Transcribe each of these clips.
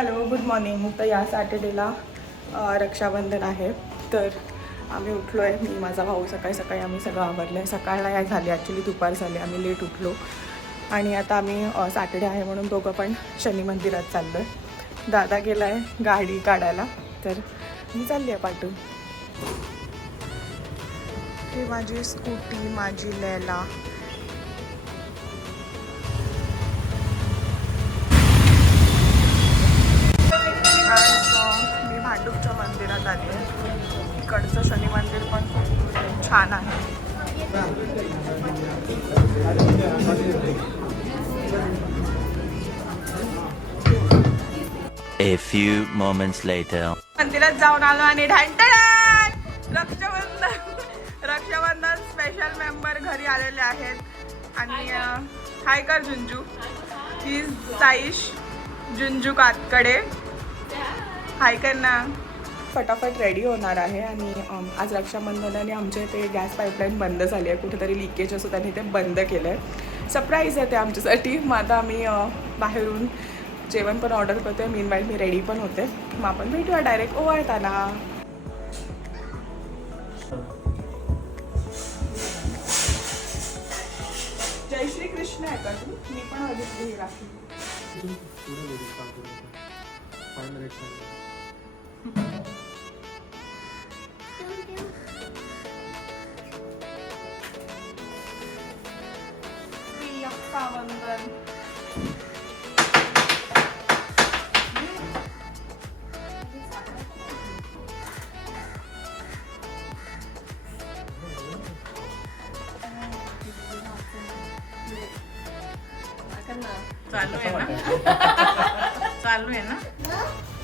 Hello, good morning. तर या सॅटर्डेला रक्षाबंधन आहे. तर आम्ही उठलो आहे, मी माझा भाऊ सकाळी सकाळी आम्ही सगळं आवरलं आहे. सकाळला या झाली, ॲक्च्युली दुपार झाली, आम्ही लेट उठलो. आणि आता आम्ही सॅटर्डे आहे म्हणून दोघं पण शनी मंदिरात चाललो आहे. दादा गेला आहे गाडी काढायला, तर मी चालली आहे पाठवून. ही माझी स्कूटी, माझी लैला. मी भांडूपच्या मंदिरात आली आहे. इकडचं शनी मंदिर पण खूप छान आहे. A few moments later. मंदिरात जाऊन आलो आणि रक्षाबंधन स्पेशल मेंबर घरी आलेले आहेत. आणि हाय कर जुंजू, ही साईश जुंजू कातकडे. हाय कर ना. फटाफट रेडी होणार आहे. आणि आज रक्षाबंधनाने आमच्या इथे गॅस पाईपलाईन बंद झाली आहे, कुठेतरी लिकेज असो त्यांनी ते बंद केलं आहे. सरप्राईज आहे ते आमच्यासाठी. मग आता आम्ही बाहेरून जेवण पण ऑर्डर करतो आहे. मीनवाईल मी रेडी पण होते. मग आपण भेटूया डायरेक्ट ओवाळताना. जय श्री कृष्ण आहे का तू? मी पण बघितली राखी. रक्षाबंधन चालू आहे ना? चालू आहे ना?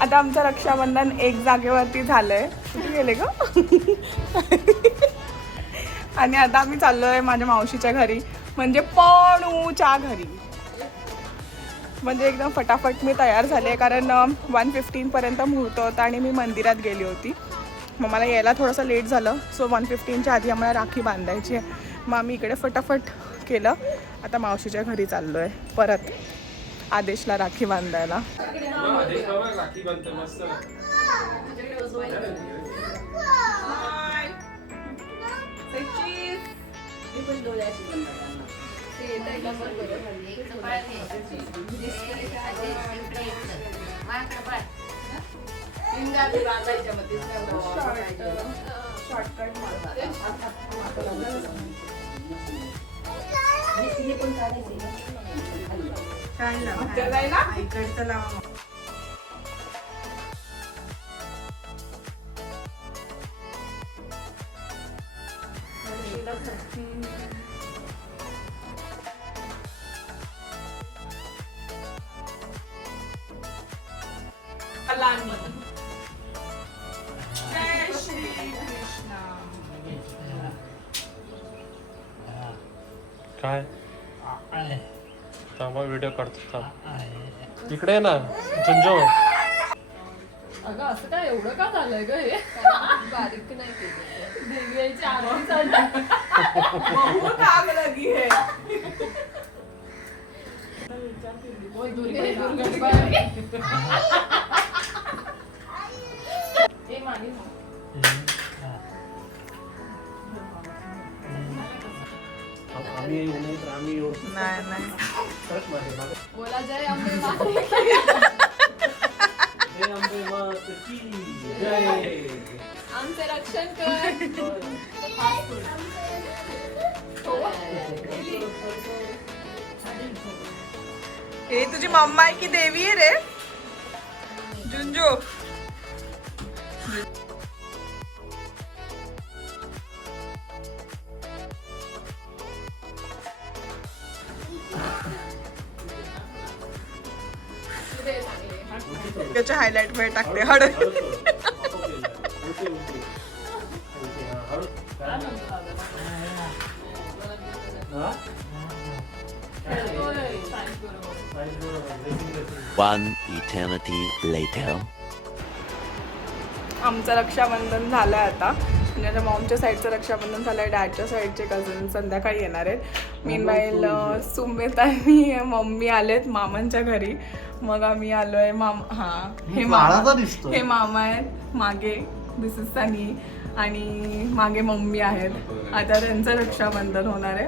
आता आमचं रक्षाबंधन एक जागेवरती झालंय. कुठे गेले ग? आणि आता आम्ही चाललोय माझ्या मावशीच्या घरी, म्हणजे पणूच्या घरी. म्हणजे एकदम फटाफट मी तयार झाले, कारण 1:15 पर्यंत मुहूर्त होता आणि मी मंदिरात गेली होती. मग मला यायला थोडंसं लेट झालं. सो 1:15च्या आधी आम्हाला राखी बांधायची आहे. मग आम्ही इकडे फटाफट केलं. आता मावशीच्या घरी चाललो आहे परत आदेशला राखी बांधायला. जय श्री कृष्ण. काय थांबा, व्हिडिओ काढतो. थांब, इकडे आहे ना जुंजो. अगं असं काय एवढं का झालंय ग? हे बारीक नाही केलं. देवी यायची आरती चालली. बहुत आग लगी है. नाही बोला जय अंबे आमचे रक्षण कर. हे तुझी मम्मा आहे की देवी आहे रे जुंजू? त्याच्या हायलाइट मध्ये टाकते हळद. One eternity later. आमचं रक्षाबंधन झालंय आता. म्हणजे आता मॉमच्या साईडचं रक्षाबंधन झालं आहे, डॅडच्या साईडचे कझन संध्याकाळी येणार आहेत. मीनवाईल सुमित आणि मम्मी आलेत मामांच्या घरी. मग आम्ही आलो आहे हे मामा आहेत मागे, दिस इज सनी, आणि मागे मम्मी आहेत. आता त्यांचं रक्षाबंधन होणार आहे,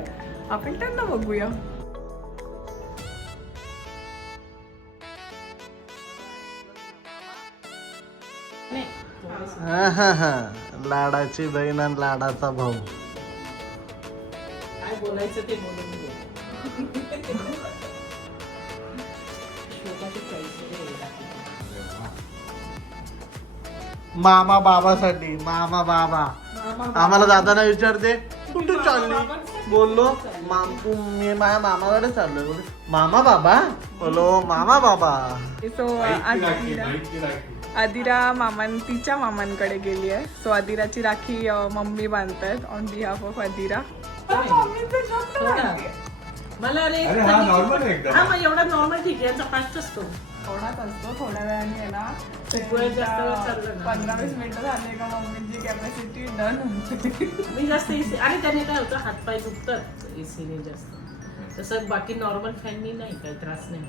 आपण त्यांना बघूया. लाडाची बहीण आणि लाडाचा भाऊ. काय बोलायचं ते बोलून घे. मामा बाबासाठी, मामा बाबा आम्हाला जाताना विचारते कुठे चालली. बोललो मी माझ्या मामाकडे चाललोय. बोलले मामा बाबा. बोलो मामा बाबा. सो आदिरा तिच्या मामांकडे गेली आहे. सो आदिराची राखी मम्मी बांधतायत ऑन बिहाफ ऑफ आदिरा. मला रे हा नॉर्मल आहे एकदम. हा मग एवढा नॉर्मल ठीक आहे, याचा फास्ट असतो. थोडाच असतो, थोड्या वेळाने आहे ना वेळ जास्त वेळ चाललं ना. 15-20 मिनिटं झाले का मम्मीची कॅपॅसिटी डन होते. मी जास्त एसी आणि त्याने काय होतं हातपाय दुखतात एसीने जास्त. तसं बाकी नॉर्मल फॅननी नाही काही त्रास नाही.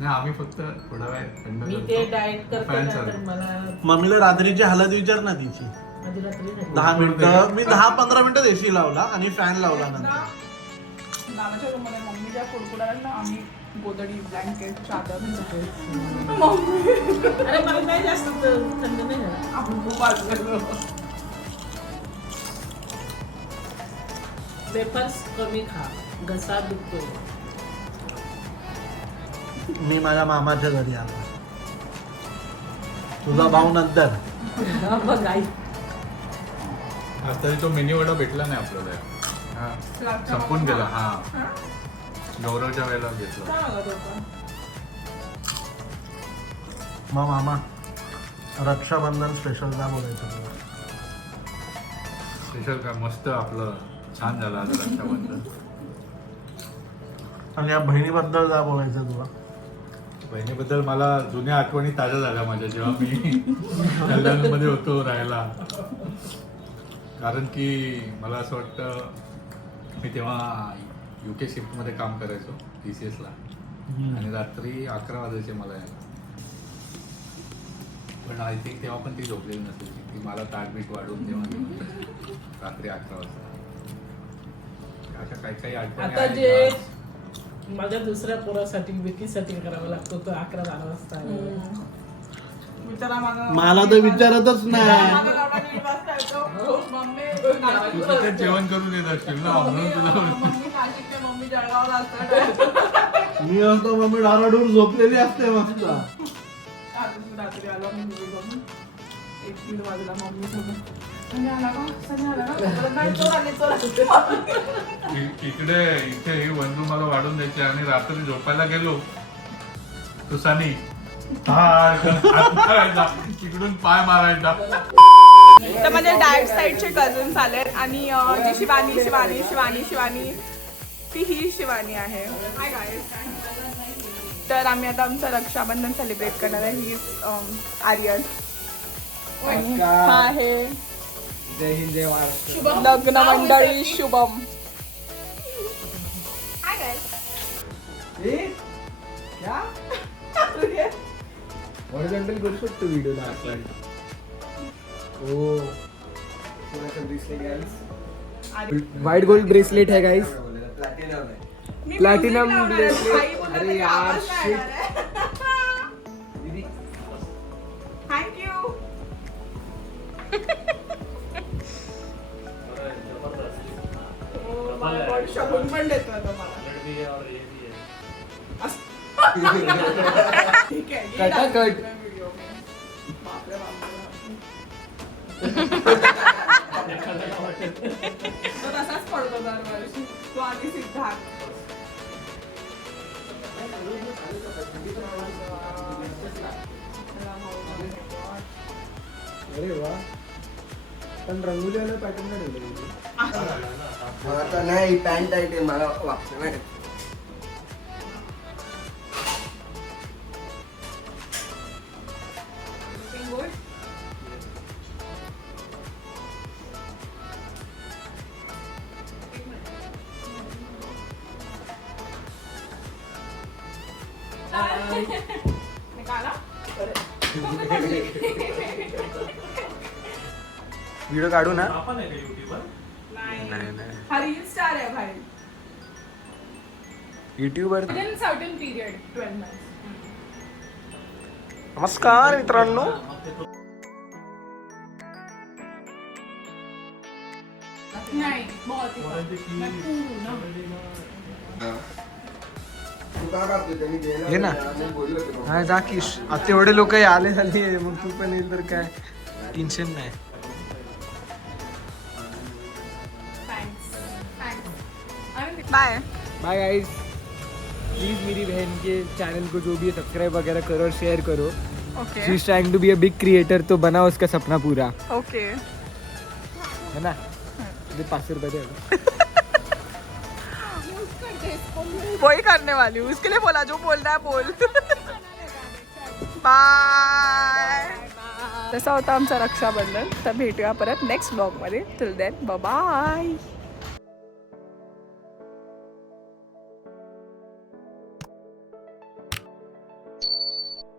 नाही आम्ही फक्त थोडा वेळ थंड मी करतो. ते डाएट करते Fan ना, चालू. तर मला मम्मीला रात्रीची हालत विचार ना तिची. माझी रात्री झाली. 10 मिनिटं मी 10-15 मिनिटं एसी लावला आणि फॅन लावला नंतर. नानाच्या रूममध्ये मम्मी ज्या कुडकुडाला ना आम्ही गोदडी ब्लँकेट चादर अरे मला नाही जास्त थंड नाही झाला. आपण खूप वाजलेलो. वेफर्स कमी खा, घसा दुखतो. मी माझ्या मामाच्या घरी आलो. तुझा भाऊ नंतर. बघ आई आज तरी तो मिनी वडा भेटला नाही आपल्याला. हा संपून गेला. हा गौरवच्या वेळेला घेतला. मग मामा रक्षाबंधन स्पेशल काय बोलायचं तुला? स्पेशल काय मस्त आपलं छान झालं आज रक्षाबंधन. आणि या बहिणीबद्दल काय बोलायचं तुला? बहिणीबद्दल मला जुन्या आठवणी ताज्या झाल्या माझ्या, जेव्हा मी कल्याणमध्ये होतो राहायला. कारण की मला असं वाटतं मी तेव्हा UK शिफ्टमध्ये काम करायचो TCSला, आणि रात्री 11 वाजायचे मला यायला. पण आय थिंक तेव्हा पण ती झोपलेली नसेल, ती मला ताटबीट वाढून तेव्हा रात्री 11 वाजता. अशा काही काही आठवणी आता आहेत जे ना. माझ्या दुसऱ्या पोरासाठी विकीसाठी करावा लागतो तो 11-12 वाजता. मला तर विचारतच नाही. तू सतत जेवण करून येत असशील ना, म्हणून तुला मम्मी जळगावला असतात. मी असतो मम्मी डाराडूर झोपलेली असते मस्त. रात्री आला मम्मी 1-1:30 वाजला मम्मी सोबत. इथे ही वनरू मला वाढून द्यायची आणि रात्री झोपायला गेलो तुसानी तिकडून पाय मारायचा. तर म्हणजे डॅड साईडचे कझन्स आलेत आणि जी शिवानी ती ही शिवानी आहे. Hi guys. तर आम्ही आता आमचं रक्षाबंधन सेलिब्रेट करणार आहे. ही आर्यन आणि हा आहे लग्न मंडळी शुभम. Hi guys. हॉरिझॉन्टल करू शकतो व्हिडिओला आपण. ओ व्हाइट गोल्ड ब्रेसलेट है गाइस. Platinum bracelet. अरे यार शिट. थँक्यू. शकून पण देतो आता मला. ठीक आहे. कटाकट. बापरे बापरे. तो तसाच पडतो दरवर्षी. तो आधी सिद्धार्थ. अरे वा. पण रंगोलीवाला पॅटर्न नाही ठेवलं. आता नाही पॅन्ट आहे मला वाटतं नाही. निकाला व्हिडिओ काढू ना नाही नाही हा रील स्टार आहे भाई. युट्यूबवर. Within certain period 12 months. नमस्कार मित्रांनो. नाही बहुत तू का कापते? त्यांनी द्यायला ये ना. मी बोललो होतो. हा जा किश. आता एवढे लोक आले झाले मग तू पण येईल तर काय टेन्शन नाही. बाय. Bye guys. प्लीज मेरी बहन के चैनल को जो भी है सब्सक्राइब वगैरह करो और शेयर करो. Okay she is trying to be a big creator, तो बना उसका सपना पूरा, ओके. है ना. मुझे 500 रुपए दे. वही करने वाली हूँ, उसके लिए बोला जो बोल रहा है बोल. बाय. तसा होता आमचा रक्षाबंधन. तर भेटूया परत नेक्स्ट ब्लॉगमध्ये. Till then bye.